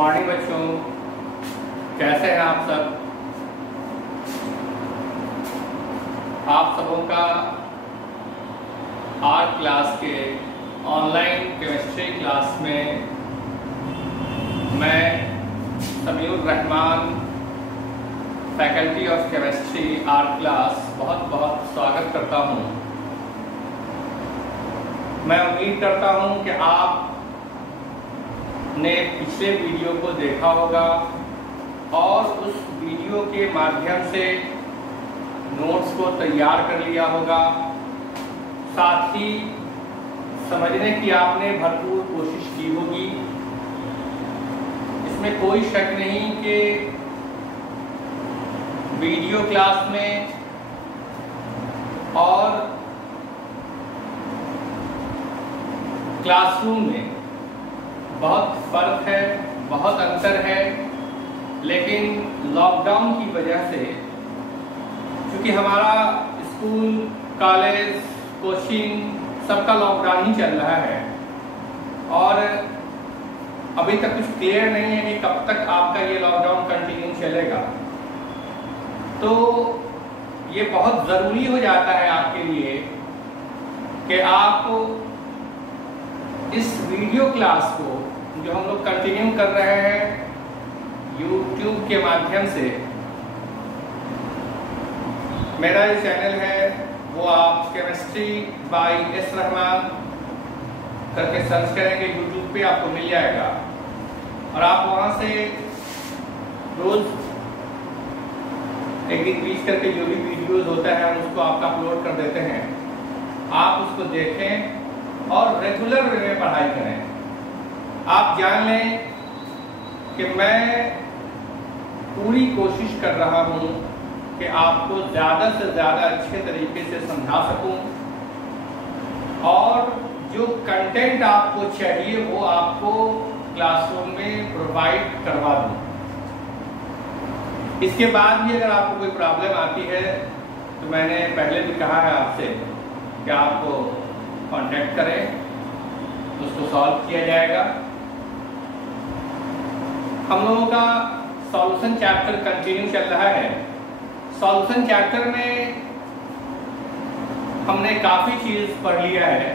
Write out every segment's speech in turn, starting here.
Morning बच्चों, कैसे हैं आप सब। आप सबों का आर्ट क्लास के ऑनलाइन केमिस्ट्री क्लास में मैं Samiur Rahman, faculty of chemistry art class, बहुत बहुत स्वागत करता हूं। मैं उम्मीद करता हूं कि आप ने पिछले वीडियो को देखा होगा और उस वीडियो के माध्यम से नोट्स को तैयार कर लिया होगा। साथ ही समझने की आपने भरपूर कोशिश की होगी। इसमें कोई शक नहीं कि वीडियो क्लास में और क्लासरूम में बहुत फर्क है, बहुत अंतर है। लेकिन लॉकडाउन की वजह से, क्योंकि हमारा स्कूल, कॉलेज, कोचिंग सबका लॉकडाउन ही चल रहा है और अभी तक कुछ क्लियर नहीं है कि कब तक आपका ये लॉकडाउन कंटिन्यू चलेगा। तो ये बहुत ज़रूरी हो जाता है आपके लिए कि आप इस वीडियो क्लास को जो हम लोग कंटिन्यू कर रहे हैं YouTube के माध्यम से, मेरा जो चैनल है वो आप केमिस्ट्री बाय एस रहमान करके सर्च करेंगे, YouTube पे आपको मिल जाएगा और आप वहां से रोज एक दिन बीच करके जो भी वीडियोस होता है उसको आपका अपलोड कर देते हैं। आप उसको देखें और रेगुलर वे में पढ़ाई करें। आप जान लें कि मैं पूरी कोशिश कर रहा हूं कि आपको ज़्यादा से ज़्यादा अच्छे तरीके से समझा सकूं और जो कंटेंट आपको चाहिए वो आपको क्लासरूम में प्रोवाइड करवा दूं। इसके बाद भी अगर आपको कोई प्रॉब्लम आती है तो मैंने पहले भी कहा है आपसे कि आपको कांटेक्ट करें, उसको सॉल्व किया जाएगा। हम लोगों का सॉल्यूशन चैप्टर कंटिन्यू चल रहा है। सॉल्यूशन चैप्टर में हमने काफ़ी चीज़ पढ़ लिया है।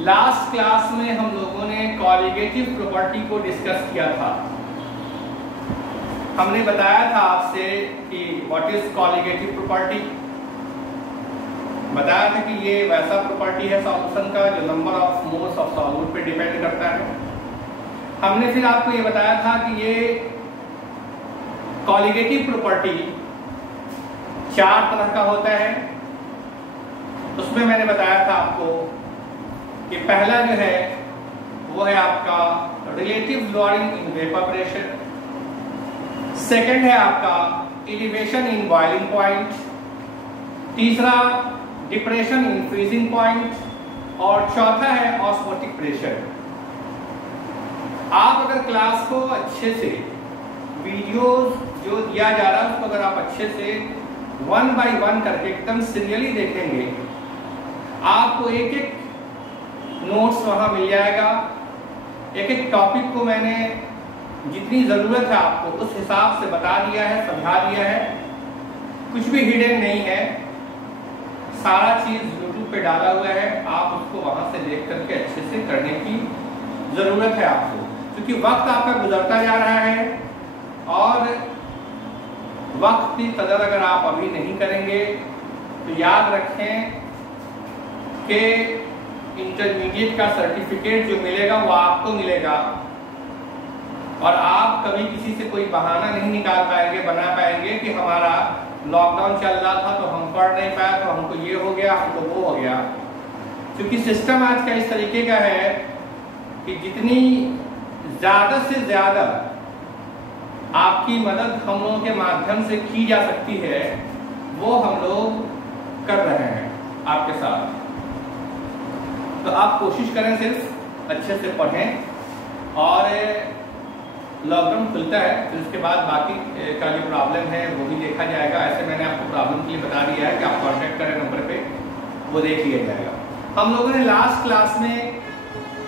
लास्ट क्लास में हम लोगों ने कॉलिगेटिव प्रॉपर्टी को डिस्कस किया था। हमने बताया था आपसे कि व्हाट इज कॉलिगेटिव प्रॉपर्टी। बताया था कि ये वैसा प्रॉपर्टी है सॉल्यूशन का जो number of moles of solute पे डिपेंड करता है। हमने फिर आपको ये बताया था कि ये कॉलिगेटिव प्रॉपर्टी 4 तरह का होता है। उसमें मैंने बताया था आपको कि पहला जो है वो है आपका relative lowering in vapour pressure, second है आपका एलिवेशन इन बॉइलिंग पॉइंट, तीसरा डिप्रेशन इन फ्रीजिंग पॉइंट और चौथा है ऑस्मोटिक प्रेशर। आप अगर क्लास को अच्छे से, वीडियोस जो दिया जा रहा है उसको अगर आप अच्छे से 1 by 1 करके एकदम सीरियली देखेंगे, आपको एक एक नोट्स वहां मिल जाएगा। एक एक टॉपिक को मैंने जितनी ज़रूरत है आपको उस हिसाब से बता दिया है, समझा दिया है। कुछ भी हिडन नहीं है, सारा चीज़ YouTube पे डाला हुआ है। आप उसको वहां से देख करके अच्छे से करने की ज़रूरत है आपको, क्योंकि वक्त आपका गुजरता जा रहा है और वक्त की कदर अगर आप अभी नहीं करेंगे तो याद रखें कि इंटरमीडिएट का सर्टिफिकेट जो मिलेगा वो आपको मिलेगा और आप कभी किसी से कोई बहाना नहीं निकाल पाएंगे, बना पाएंगे कि हमारा लॉकडाउन चल रहा था तो हम पढ़ नहीं पाए, तो हमको ये हो गया, हमको वो हो गया। क्योंकि सिस्टम आज का इस तरीके का है कि जितनी ज़्यादा से ज़्यादा आपकी मदद हम लोगों के माध्यम से की जा सकती है वो हम लोग कर रहे हैं आपके साथ। तो आप कोशिश करें सिर्फ अच्छे से पढ़ें और लॉकडाउन खुलता है फिर उसके बाद बाकी का जो प्रॉब्लम है वो भी देखा जाएगा। ऐसे मैंने आपको प्रॉब्लम के लिए बता दिया है कि आप कांटेक्ट करें नंबर पे, वो देख लिया जाएगा। हम लोगों ने लास्ट क्लास में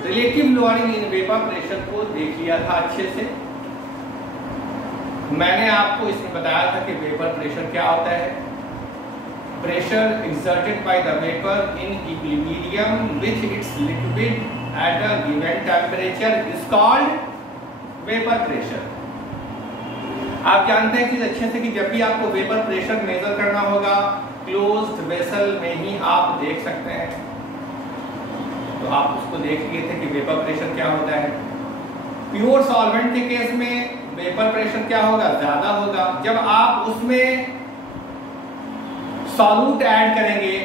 relative lowering in vapour pressure को देख लिया था अच्छे से। मैंने आपको इसमें बताया था कि वेपर प्रेशर क्या होता है। Pressure exerted by the vapor in equilibrium with its liquid at a given temperature is called vapor pressure। आप जानते हैं कि अच्छे से कि जब भी आपको वेपर प्रेशर मेजर करना होगा क्लोज्ड वेसल में ही आप देख सकते हैं। तो आप उसको देख लिए थे कि वेपर प्रेशर क्या होता है। प्योर सॉल्वेंट के केस में वेपर प्रेशर क्या होगा, ज्यादा होगा। जब आप उसमें सॉल्यूट ऐड करेंगे,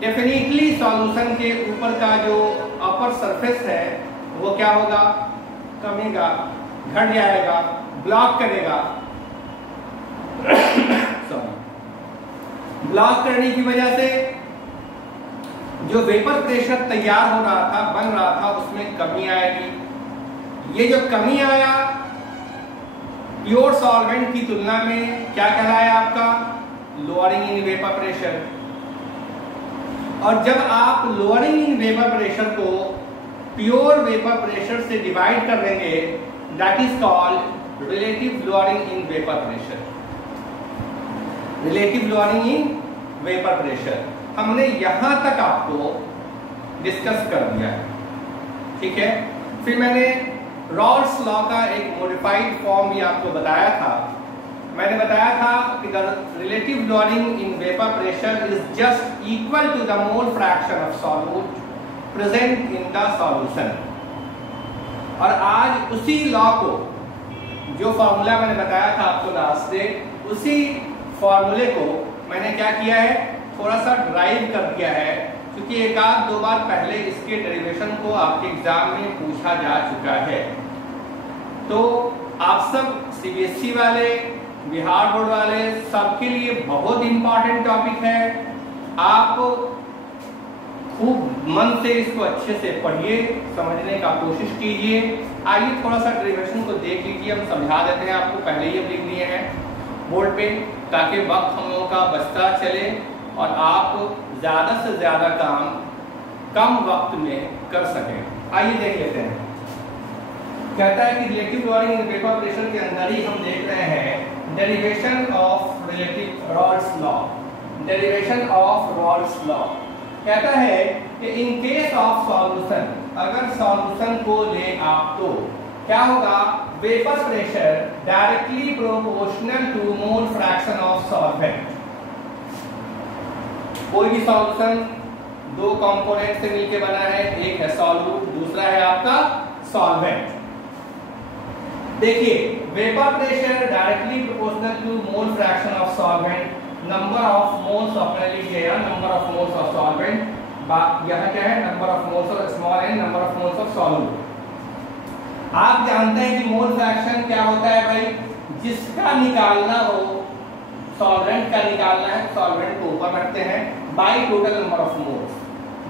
डेफिनेटली सॉल्यूशन के ऊपर का जो अपर सरफेस है वो क्या होगा, कमेगा, घट जाएगा, ब्लॉक करेगा। ब्लॉक करने की वजह से जो वेपर प्रेशर तैयार हो रहा था, बन रहा था, उसमें कमी आएगी। ये जो कमी आया प्योर सॉल्वेंट की तुलना में क्या कहलाया आपका, लोअरिंग इन वेपर प्रेशर। और जब आप लोअरिंग इन वेपर प्रेशर को प्योर वेपर प्रेशर से डिवाइड कर देंगे, that is called relative lowering in vapour pressure. Relative lowering in vapour pressure हमने यहां तक आपको डिस्कस कर दिया है, ठीक है। फिर मैंने रॉल्स लॉ का एक मॉडिफाइड फॉर्म भी आपको बताया था। मैंने बताया था कि the relative lowering in vapour pressure is just equal to the mole fraction of solute present in the solution. और आज उसी लॉ को, जो फॉर्मूला मैंने बताया था आपको लास्ट डे, उसी फॉर्मूले को मैंने क्या किया है, थोड़ा सा ड्राइव कर दिया है, क्योंकि एक आध दो बार पहले इसके डेरिवेशन को आपके एग्जाम में पूछा जा चुका है। तो आप सब सीबीएसई वाले, बिहार बोर्ड वाले, सबके लिए बहुत इंपॉर्टेंट टॉपिक है। आप खूब मन से इसको अच्छे से पढ़िए, समझने का कोशिश कीजिए। आइए थोड़ा सा डेरिवेशन को देख लीजिए, हम समझा देते हैं आपको, पहले ही लिख लिए हैं बोर्ड पे, ताकि वक्त हम लोगों का बचता चले और आप ज्यादा से ज्यादा काम कम वक्त में कर सकें। आइए देख लेते हैं। कहता है कि relative lowering in vapour pressure के अंदर ही हम देख रहे हैं derivation of relative Raoult's law. Derivation of Raoult's law कहता है कि इन केस ऑफ सॉल्यूशन, अगर सॉल्यूशन को ले आप तो क्या होगा, vapour pressure directly proportional to mole fraction of solvent. कोई भी सॉल्यूशन दो कंपोनेंट से मिलकर बना है, एक है सॉल्यूट, दूसरा है आपका सॉल्वेंट। देखिए vapour pressure directly proportional to mole fraction of solvent, number of moles अपने लिख दिया, number of moles of solvent, यहां क्या है, number of moles of small n, number of moles of solute. आप जानते हैं कि मोल फ्रैक्शन क्या होता है भाई, जिसका निकालना हो, सॉल्वेंट का निकालना है, सॉल्वेंट को ऊपर रखते हैं by total number of moles.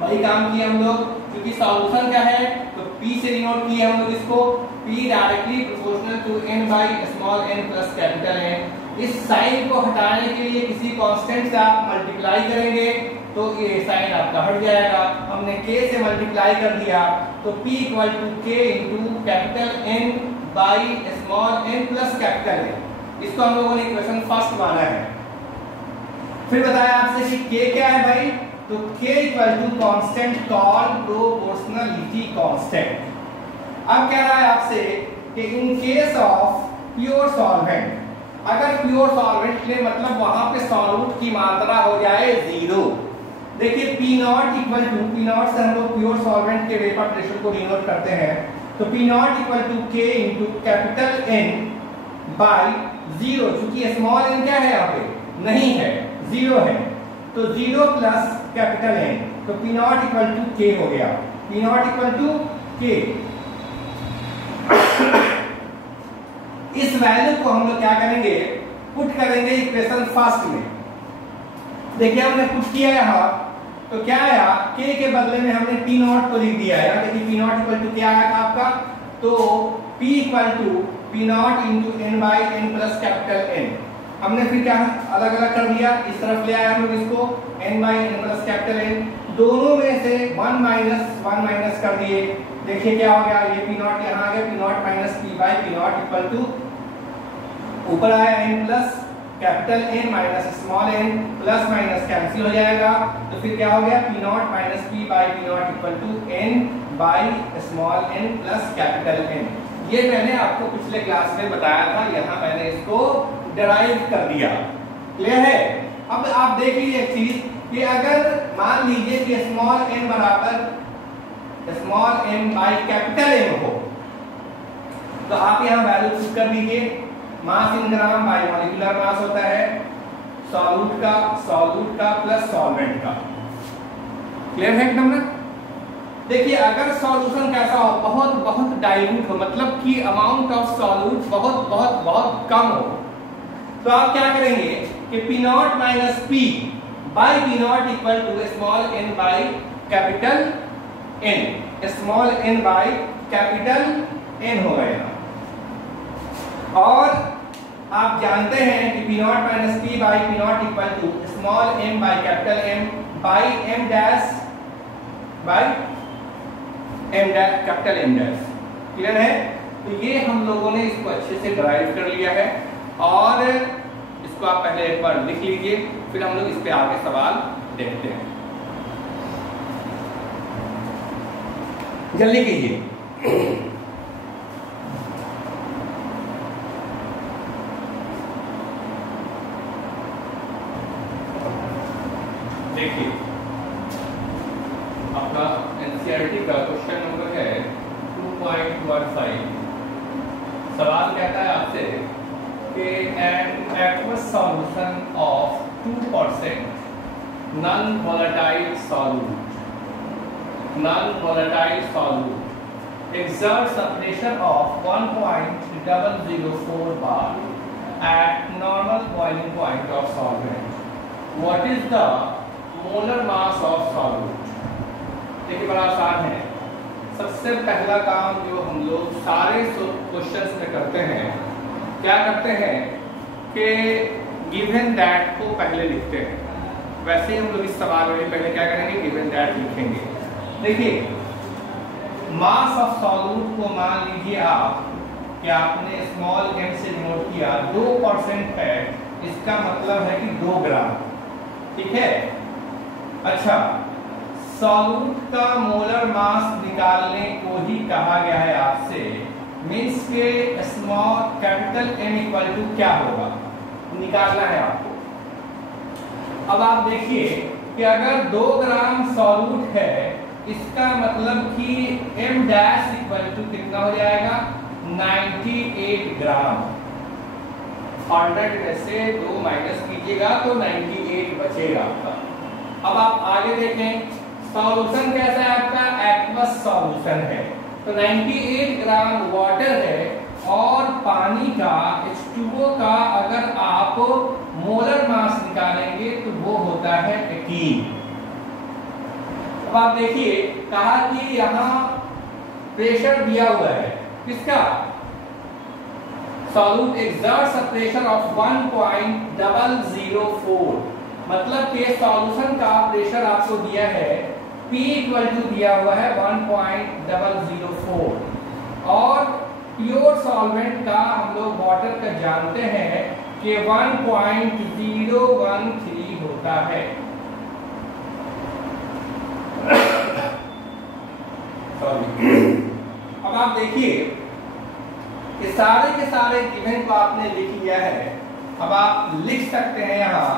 वही काम किए हम लोग, क्योंकि सॉल्यूशन क्या है तो P से डिनोट किए हम लोग इसको, P directly proportional to n by small n plus capital N। इस साइन को हटाने के लिए किसी कांस्टेंट से आप मल्टीप्लाई करेंगे तो ये साइन आपका हट जाएगा। हमने k से मल्टीप्लाई कर दिया तो P equal to k into capital N by small n plus capital N। इसको हम लोगों ने इक्वेशन फर्स्ट माना है। फिर बताया आपसे कि k क्या है भाई, तो k equal to constant called proportionality constant. अब कह रहा है आपसे कि in case of pure solvent, अगर प्योर सॉल्वेंट ले मतलब वहां पे सॉल्यूट की मात्रा हो जाए जीरो। देखिए P not equal to, P not से हम लोग प्योर सॉल्वेंट के वेपर प्रेशर को डिनोट करते हैं, तो P not equal to K into capital N by zero. चूंकि स्मॉल n क्या है यहाँ पे नहीं है, जीरो है, तो जीरो प्लस कैपिटल N, तो P not equal to K हो गया, P not equal to K। इस वैल्यू को हम लोग क्या करेंगे, पुट करेंगे इक्वेशन फर्स्ट में। देखिए हमने पुट किया यहाँ, तो क्या आया, k के बदले में हमने P नॉट को लिख दिया है। देखिए P नॉट इक्वल टू क्या आया था आपका, तो P equal to P not into n by n plus capital N। हमने फिर क्या अलग अलग कर दिया, इस तरफ ले आए हम लोग इसको n by n plus capital N, दोनों में से 1 माइनस कर दिए। देखिए क्या हो गया, ये P नॉट यहाँ आ गया, P not minus P by P not equal to ऊपर आया n plus capital N minus small n, plus minus cancel हो जाएगा, तो फिर क्या हो गया P not minus P by P not equal to n by small n plus capital N। ये मैंने आपको पिछले क्लास में बताया था, यहाँ मैंने इसको डिराइव कर दिया। क्लियर है? अब आप देख लीजिए एक चीज कि अगर मान लीजिए कि स्मॉल n बराबर small n by capital M हो, तो आप यहाँ वैल्यू पुट कर दीजिए। मास इन ग्राम बाई मॉलिक्यूलर मास होता है सॉल्यूट का प्लस सॉल्वेंट का। क्लियर है एकदम ना? देखिए अगर सॉल्यूशन कैसा हो, बहुत बहुत डाइल्यूट हो, मतलब कि अमाउंट ऑफ सॉल्यूट बहुत बहुत बहुत कम हो, तो आप क्या करेंगे कि P not minus P by P not equal to small n by capital N, small n by capital N होगा यहाँ। और आप जानते हैं कि P not minus P by P not equal to small m by capital M by m dash by m dash capital M dash. Clear है? तो ये हम लोगों ने इसको अच्छे से ड्राइव कर लिया है, और इसको आप पहले एक बार लिख लीजिए, फिर हम लोग इस पे आगे सवाल देखते हैं। जल्दी कीजिए। देखिए अपना एनसीईआरटी का क्वेश्चन नंबर है 2.15। सवाल कहता है आपसे कि an aqueous solution of 2% non-volatile solute exerts a pressure of 1.004 bar at normal boiling point of solvent. What is the molar mass of solute? देखिए बड़ा आसान है। सबसे पहला काम जो हम लोग सारे क्वेश्चंस में करते हैं, क्या करते हैं कि गिवन दैट को पहले लिखते हैं। वैसे ही हम लोग इस सवाल में पहले क्या करेंगे, गिवन दैट लिखेंगे। देखिए मास ऑफ सॉल्यूट को मान लीजिए आप कि आपने स्मॉल m से नोट किया 2% है, इसका मतलब है कि 2 ग्राम। ठीक है? अच्छा, सॉल्यूट का मोलर मास निकालने को ही कहा गया है आपसे, मींस के small capital M equal to क्या होगा निकालना है आपको। अब आप देखिए कि अगर 2 ग्राम सॉल्यूट है, इसका मतलब कि M डैश इक्वल टू कितना हो जाएगा 98 ग्राम। 100 में से 2 माइनस कीजिएगा तो 98 बचेगा आपका। अब आप आगे देखें, सॉल्यूशन कैसा है आपका, एक्वस सॉल्यूशन है, तो 98 ग्राम वाटर है, और पानी का H2O का अगर आप मोलर मास निकालेंगे तो वो होता है 18। अब आप देखिए कहा कि यहाँ प्रेशर दिया हुआ है, किसका, solute exerts a pressure of 1.004, मतलब कि सॉल्यूशन का प्रेशर आपको दिया है P इक्वल टू दिया हुआ है 1.004, और प्योर सॉल्वेंट का हम लोग वाटर का जानते हैं कि 1.013 होता है। अब आप देखिए कि सारे के सारे गिवन को आपने लिख लिया है। अब आप लिख सकते हैं यहाँ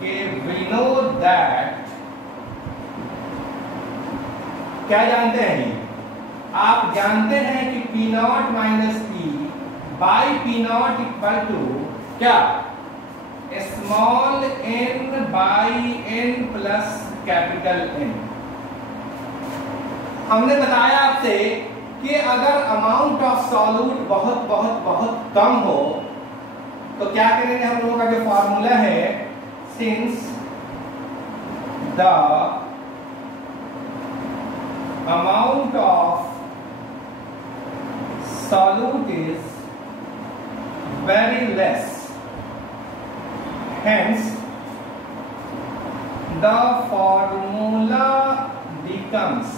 कि we know that, क्या जानते हैं, आप जानते हैं कि P not minus P by P not equal to क्या, small n by n plus capital N। हमने बताया आपसे कि अगर अमाउंट ऑफ सॉल्यूट बहुत बहुत बहुत कम हो तो क्या करेंगे, हम लोगों का जो फॉर्मूला है, since the amount of solute is very less, hence the formula becomes,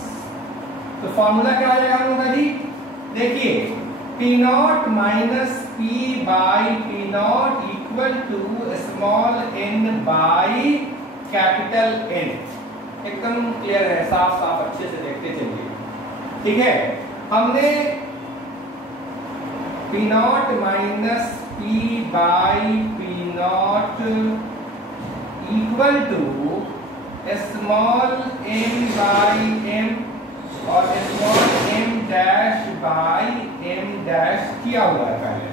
तो फॉर्मूला क्या आ जाएगा हम लोग जी, देखिए P not minus P by P not equal to small n by capital N. एकदम क्लियर है, साफ साफ अच्छे से देखते चलिए। ठीक है, हमने P not minus P by P not equal to small m by m और small m dash by m dash किया हुआ है पहले।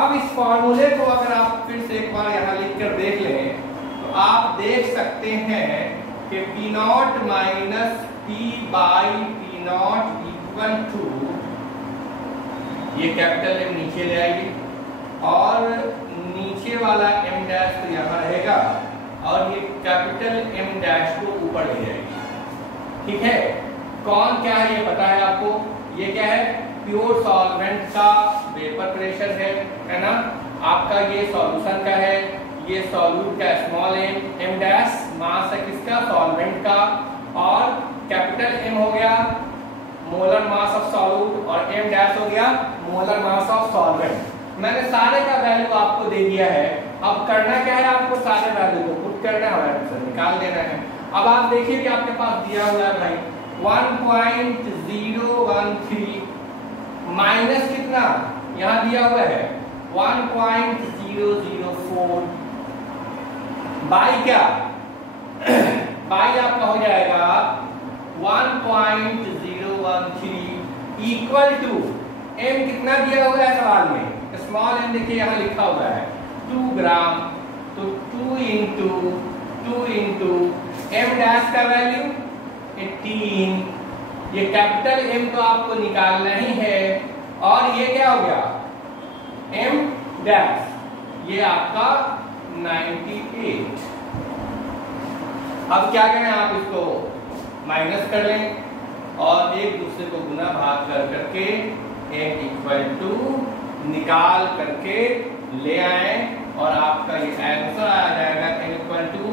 अब इस फॉर्मूले को अगर आप फिर से एक बार यहां लिखकर देख लें तो आप देख सकते हैं कि P not minus P by P not equal to, ये कैपिटल एम नीचे ले आइए और नीचे वाला एम डैश तो यहाँ रहेगा और ये कैपिटल एम डैश को ऊपर ले जाएगी। ठीक है, कौन क्या है ये पता है आपको? ये क्या है? प्योर सॉल्वेंट का वेपर प्रेशर है ना। आपका ये सॉल्यूशन का है, ये सॉल्यूट का स्मॉल एम डैश मास है किसका? सॉल्वेंट का। और कैपिटल एम हो गया मोलर मास ऑफ सॉल्यूट और एम डैश हो गया मोलर मास ऑफ सॉल्वेंट। मैंने सारे का वैल्यू आपको दे दिया है। अब करना क्या है? आपको सारे वैल्यू को पुट करना है, निकाल देना है। अब आप देखिए कि आपके पास दिया हुआ है भाई 1.013 माइनस कितना यहाँ दिया हुआ है 1.004 बाई क्या बाई आपका हो जाएगा 1.013 इक्वल टू एम कितना दिया हुआ है सवाल में? स्मॉल एम देखिए यहाँ लिखा हुआ है 2 ग्राम, तो 2 इंटू एम डैश का वैल्यू 18। ये कैपिटल एम तो आपको निकालना ही है और ये क्या हो गया एम डैश, ये आपका 98। अब क्या करें? आप इसको माइनस कर लें और एक दूसरे को गुना भाग कर करके एम इक्वल टू निकाल करके ले आए और आपका ये आंसर आ जाएगा एम इक्वल टू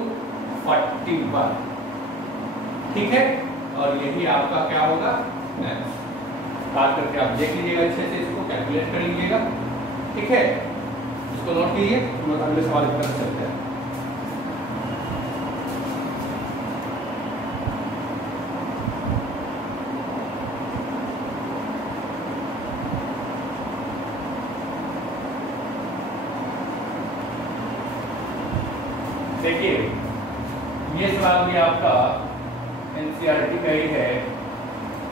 41। ठीक है, और यही आपका क्या होगा काट करके आप देख लीजिएगा अच्छे से, इसको कैलकुलेट कर लीजिएगा। ठीक है, इसको नोट कीजिए, हम अगले सवाल की तरफ चलते हैं। देखिए ये सवाल भी आपका एनसीईआरटी का ही है।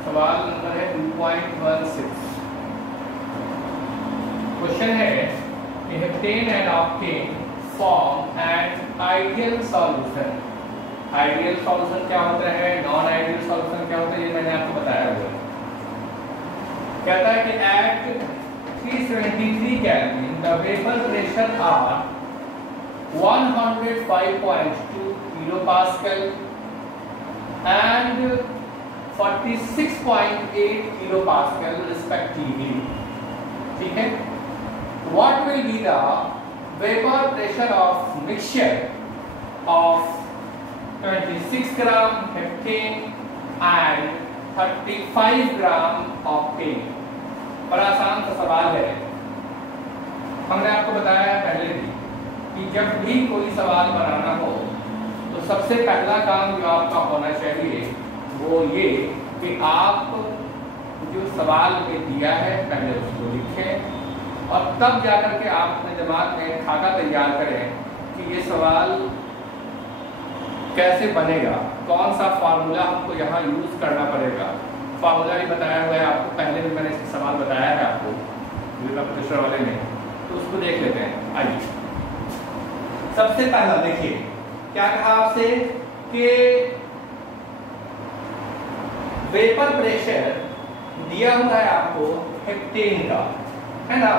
सवाल नंबर है 2.16। क्वेश्चन है कि heptane and octane form an ideal solution. Ideal solution क्या होता है, नॉन आइडियल सॉल्यूशन क्या होता है, ये मैंने आपको बताया हुआ है। कहता है कि at 373 kelvin the vapour pressure are 105.2 kilopascal and 46.8 kilopascal respectively. ठीक है, what will be the vapor pressure of mixture of 26 gram heptane and 35 gram octane? बड़ा आसान सा सवाल है, हमने आपको बताया है पहले भी कि जब भी कोई सवाल बनाना हो तो सबसे पहला काम जो आपका होना चाहिए वो ये कि आप जो सवाल में दिया है पहले उसको लिखें और तब जाकर के आप अपने दिमाग में खाका तैयार करें कि ये सवाल कैसे बनेगा, कौन सा फार्मूला हमको यहाँ यूज करना पड़ेगा। फार्मूला भी बताया हुआ है आपको, पहले भी मैंने इसका सवाल बताया है आपको वेपर प्रेशर वाले में, तो उसको देख लेते हैं। आइए सबसे पहला देखिए क्या कहा आपसे कि वेपर प्रेशर दिया हुआ है आपको हेप्टेन का, है ना,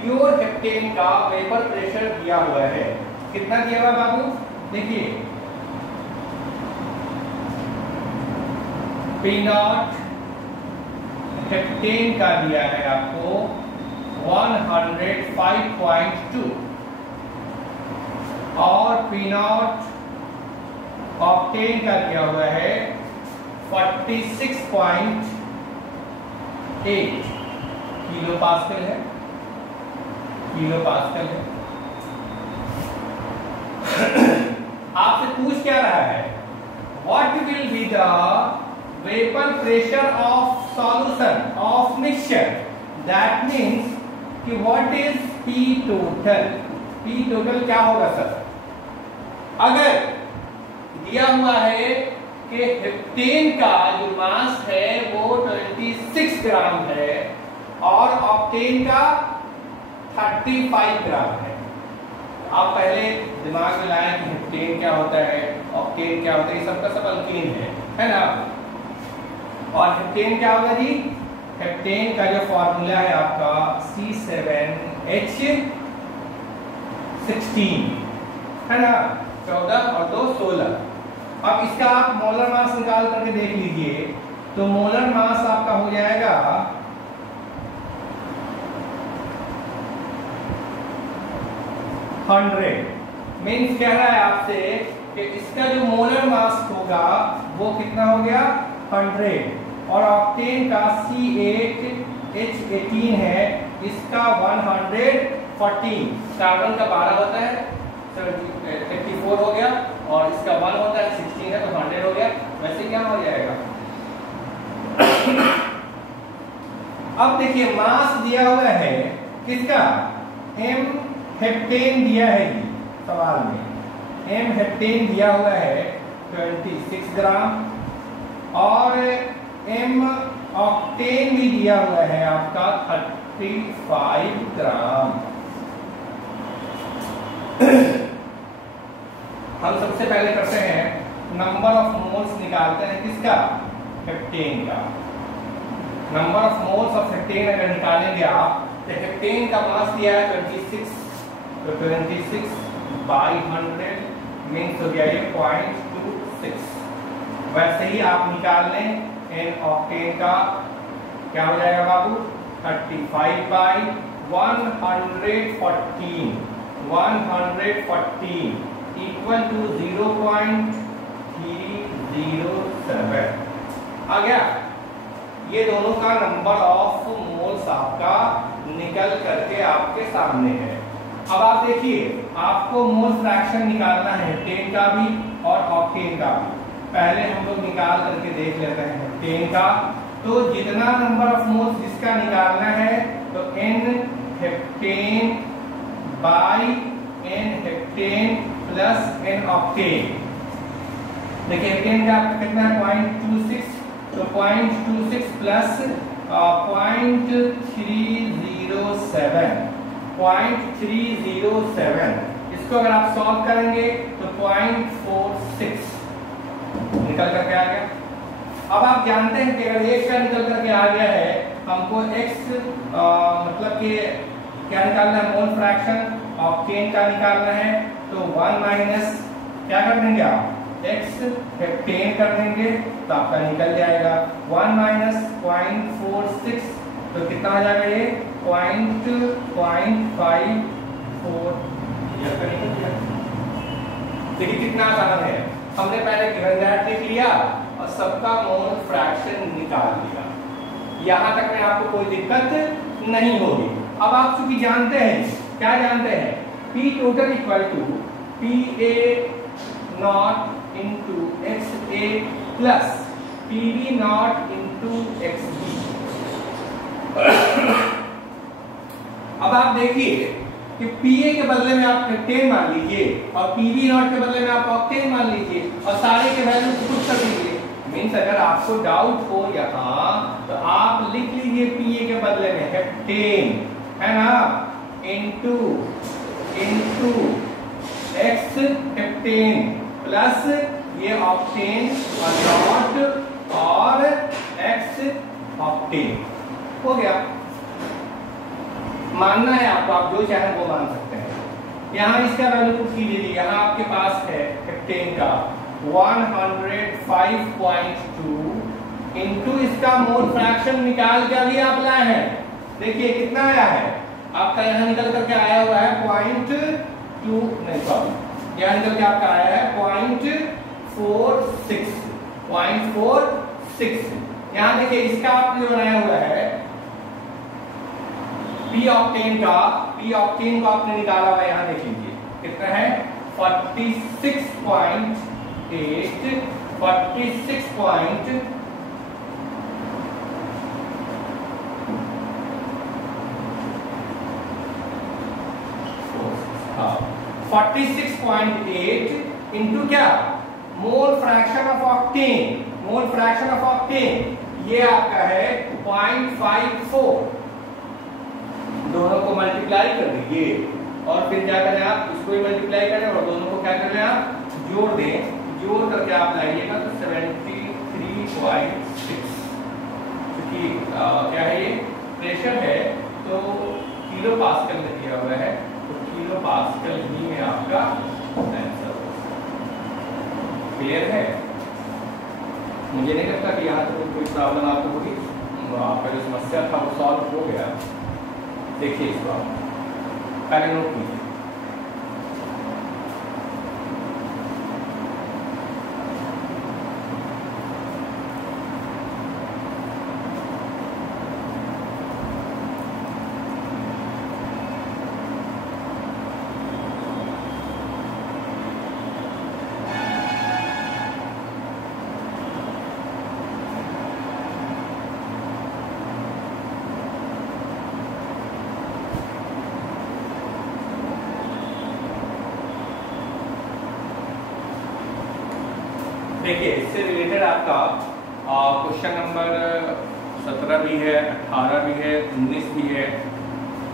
प्योर हेप्टेन का वेपर प्रेशर दिया हुआ है। कितना दिया हुआ बाबू? देखिए पी नॉट हेप्टेन का दिया है आपको 105.2 और पी नॉट ऑक्टेन का दिया हुआ है 46.8। 8 किलो पास्कल है, किलो पास्कल है। आपसे पूछ क्या रहा है, what will be the vapour pressure of solution of mixture, that means कि what is P total. P total क्या होगा सर? अगर दिया हुआ है कि हेप्टेन का जो मास है वो 26 ग्राम है और ऑक्टेन का 35 ग्राम है। आप पहले दिमाग में लाएं कि हेप्टेन क्या होता है, ऑक्टेन क्या होता है, ये सबका सब अल्कीन है ना। और हेप्टेन क्या होगा जी? हेप्टेन का जो फॉर्मूला है आपका C7H16 है ना, 14 और 2 16। अब इसका आप मोलर मास निकाल करके देख लीजिए, तो मोलर मास आपका हो जाएगा 100। मीन्स कह रहा है आपसे कि इसका जो मोलर मास होगा वो कितना हो गया? 100। और ऑक्टेन का C8H18 है, इसका 114। कार्बन का 12 होता है, 54 हो गया, और इसका 1 होता है 16 है, तो 100 हो गया। वैसे क्या हो जाएगा? अब देखिए मास दिया हुआ है किसका? M हेप्टेन दिया है जी सवाल में। M हेप्टेन दिया हुआ है 26 ग्राम और M ऑक्टेन भी दिया हुआ है आपका 35 ग्राम। हम सबसे पहले करते हैं नंबर ऑफ मोल्स निकालते हैं किसका? हेप्टेन का। Number of moles of heptane अगर निकालेंगे आप, तो हेप्टेन का मास दिया है 26, तो 26 बाई 100 मीन्स हो गया ये 0.26। वैसे ही आप निकाल लें एन ऑक्टेन का, क्या हो जाएगा बाबू? 35 बाई 114 इक्वल टू 0.307 आ गया। ये दोनों का नंबर ऑफ मोल्स आपका निकल करके आपके सामने है। अब आप देखिए, आपको मोल फ्रैक्शन निकालना है हेप्टेन का भी और ऑक्टेन का भी। पहले हम लोग निकाल करके देख लेते हैं हेप्टेन का। तो जितना नंबर ऑफ मोल्स जिसका निकालना है, तो n heptane by n heptane plus n octane. देखिए हेप्टेन का आपका कितना है? 0.26, तो 0.26 प्लस 0.307 इसको अगर आप सॉल्व करेंगे तो 0.46 निकल करके आ गया। अब आप जानते हैं कि अगर x का निकल करके आ गया है, हमको x मतलब कि क्या निकालना है? मोल फ्रैक्शन ऑक्टेन का निकालना है, तो 1 माइनस क्या कर देंगे आप? x हेप्टेन कर देंगे तो आपका निकल जाएगा 1 माइनस 0.46, तो कितना आ जाएगा ये? 0.54। देखिए कितना आसान है, हमने पहले गिवन दैट लिख लिया और सबका मोल फ्रैक्शन निकाल लिया। यहां तक में आपको कोई दिक्कत नहीं होगी। अब आप चूंकि जानते हैं, क्या जानते हैं? P total equal to PA not into XA plus PB not into XB। अब आप देखिए कि PA के बदले में आप हेप्टेन मान लीजिए और PB नॉट के बदले में आप ऑक्टेन मान लीजिए और सारे के वैल्यू पुट कर दीजिए। मीन्स अगर आपको डाउट हो यहाँ, तो आप लिख लीजिए PA के बदले में हेप्टेन, है ना, इंटू X हेप्टेन प्लस ये ऑक्टेन और नॉट और X ऑक्टेन। हो गया। मानना है आपको, आप जो चाहे वो मान सकते हैं। यहाँ इसका वैल्यू पुट कीजिए। यहाँ आपके पास है हेप्टेन का 105.2 इंटू इसका मोल फ्रैक्शन निकाल के अभी आप लाए हैं। देखिए कितना आया है आपका, यहाँ निकल करके आया हुआ है 0.2 नहीं सॉरी, यहाँ निकल के आपका आया है 0.46। यहाँ देखिए इसका आपने जो बनाया हुआ है पी ऑक्टेन का आपने निकाला हुआ, यहां देख लीजिए कितना है 46.8 46.8 इंटू क्या मोल फ्रैक्शन ऑफ ऑक्टेन, ये आपका है 0.54, दोनों को मल्टीप्लाई कर दीजिए और फिर क्या करें आप इसको भी मल्टीप्लाई करें और दोनों को क्या करें आप जोड़ दें, जोड़ करके आप लाइएगा तो 73.6, क्योंकि क्या है ये प्रेशर है तो किलो पास्कल में दिया हुआ है, तो किलो पास्कल ही में आपका आंसर। क्लियर है? मुझे नहीं लगता कि यहाँ तक कोई प्रॉब्लम आपको होगी, आपका जो समस्या था वो सॉल्व हो गया। देखिए इसको आप पहले नोट कीजिए। देखिए इससे रिलेटेड आपका क्वेश्चन नंबर 17 भी है, 18 भी है, 19 भी है,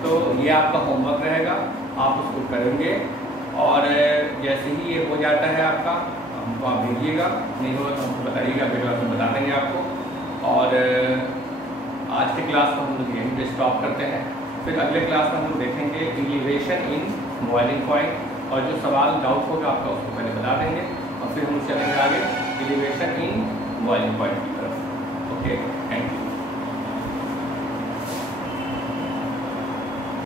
तो ये आपका होमवर्क रहेगा, आप उसको करेंगे और जैसे ही ये हो जाता है आपका हमको आप भेजिएगा, नहीं होगा तो हमको बताइएगा, फिर हम बता देंगे आपको। और आज के क्लास को हम लोग यहीं पे स्टॉप करते हैं, फिर अगले क्लास में हम देखेंगे एलिवेशन इन बॉइलिंग पॉइंट, और जो सवाल डाउट होगा आपका उसको पहले बता देंगे और फिर हम चलेंगे आगे एलिवेशन इन बॉइलिंग पॉइंट की तरफ। ओके।